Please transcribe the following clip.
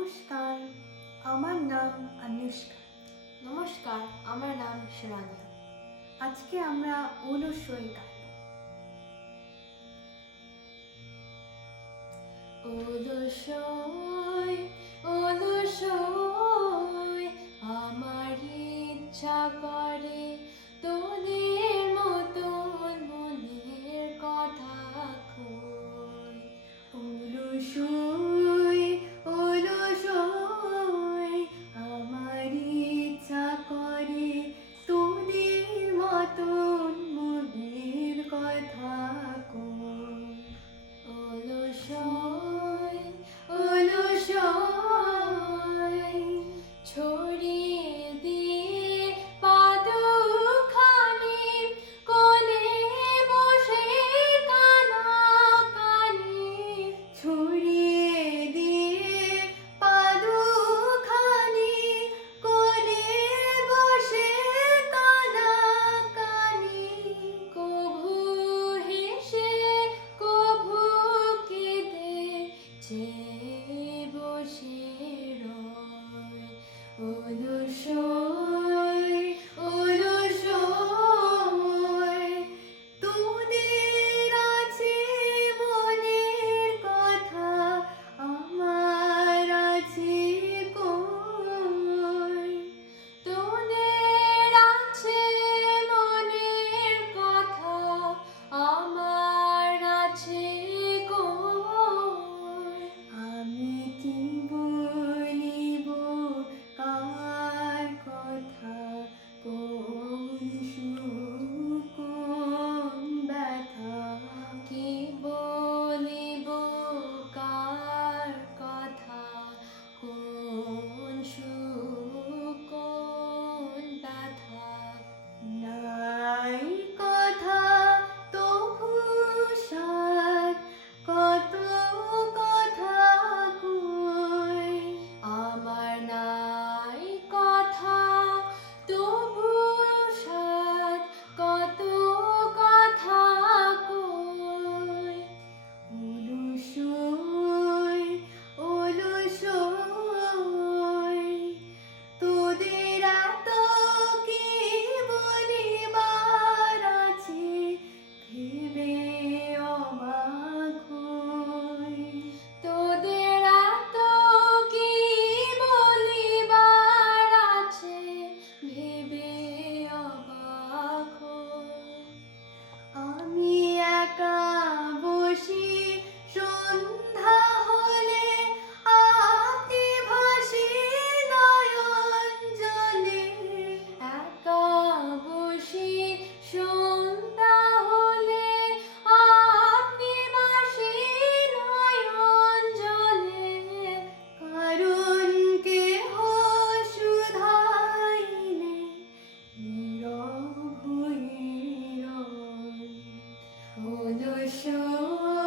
নমস্কার, আমার নাম আনুষ্কা। নমস্কার, আমার নাম সোনালিয়া। আজকে আমরা অলসই গাইব। অলসই অলসই আমার ইচ্ছা করে তোদের মতন মনের কথা কই। অলসই অলসই আমার ইচ্ছা করে তোদের মতন মনের কথা কই। অলসই অলসই ছড়িয়ে দিয়ে পাদুখানি কোলে বসে কানাকানি। ছড়িয়ে দিয়ে পাদুখানি কোলে বসে কানাকানি। কভু হেসে কভু কেঁদে চেয়ে বসে রয়। অলসই অলসই তোদের আছে মনের কথা, আমার আছে কই। তোদের আছে মনের কথা, আমার আছে কই। আমি কি বলিব কার কথা, কোন সুখ কোন ব্যথা। কি বলিব কার কথা, কোন সুখ কোন ব্যথা। নাই কথা তবু সার, কত কথা কই। আমার নাই কথা তবু সাধ, কত কথা কই। অলসই অলসই তোদের এত কি বলিবার আছে, ভেবে অবাক হই। তোদের এত কি বলিবার আছে, ভেবে অবাক হই। আমি একা বসি সন্ধ্যা হলে, আপনি ভাসি নয়ন জলে। একা বসি সন্ধ্যা হলে, আপনি ভাসি নয়ন জলে। কারণ কেহ শুধাইলে নীরব হয়ে রয়। অলসই